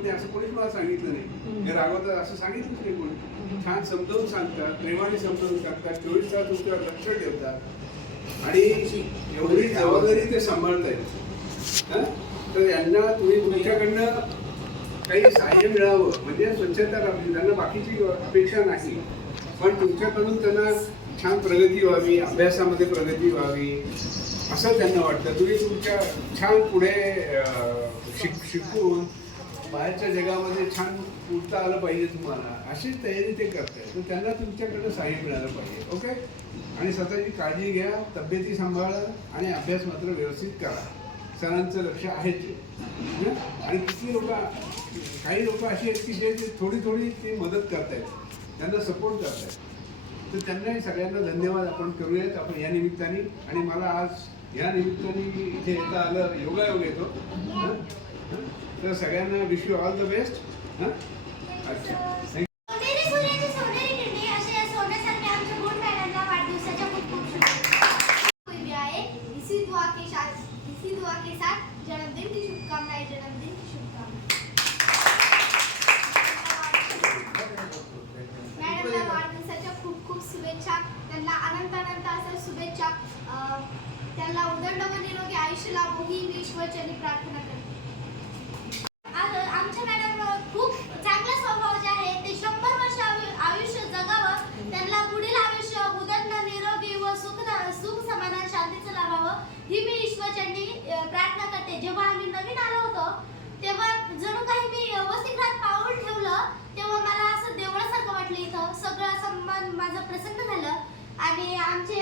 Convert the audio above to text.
रागवत नाही असं कोणीच मला सांगितलं नाही. हे रागवतात असं सांगितलंच नाही कोणी. छान समजावून सांगतात, प्रेमाने समजावून सांगतात, 24 तास तुमच्यावर लक्ष ठेवतात आणि एवढी जबाबदारी ते सांभाळतायत. तर यांना तुम्ही तुमच्याकडनं काही सहाय्य मिळावं म्हणजे स्वच्छता राखली, त्यांना बाकीची अपेक्षा नाही, पण तुमच्याकडून त्यांना छान प्रगती व्हावी, अभ्यासामध्ये प्रगती व्हावी असं त्यांना वाटतं. तुम्ही तुमच्या छान पुढे शिकून बाहेरच्या जगामध्ये छान उठता आलं पाहिजे तुम्हाला, अशीच तयारी ते करतात. तर त्यांना तुमच्याकडनं सहाय्य मिळालं पाहिजे. ओके. आणि स्वतःची काळजी घ्या, तब्येती सांभाळा आणि अभ्यास मात्र व्यवस्थित करा. सरांचं लक्ष आहेच. आणि किती लोक, काही लोक अशी आहेत की जे थोडी थोडी ती मदत करतायत, त्यांना सपोर्ट करतायत. तर त्यांनाही सगळ्यांना धन्यवाद आपण करूयात आपण या निमित्ताने. आणि मला आज या निमित्ताने इथे येता आलं, योगायोग येतो. तर सगळ्यांना wish you all the best. अच्छा, थँक्यू. जन्मदिन की शुभकामनाएं, जन्मदिन की शुभकामनाएं. मॅडमला वाढदिवसाच्या खूप खूप शुभेच्छा. त्यांना अनंत अनंत असं शुभेच्छा. त्यांना उदंड व निरोगी आयुष्य लाभो ही मी ईश्वरचरणी प्रार्थना करते. आमच्या मॅडम खूप चांगला स्वभाव जे आहे ते 100 वर्ष आयुष्य जगावं, त्यांना पुढील आयुष्य उदंड निरोगी व सुख समाधान शांतीचं लाभावं ही मी ईश्वरचरणी प्रार्थना करते. जेव्हा आम्ही नवीन आलो होतो तेव्हा जणू काही मी वसतिगृहात पाऊल ठेवलं तेव्हा मला असं देवळासारखं वाटलं. इथं सगळं असं मन माझं प्रसन्न झालं आणि आमचे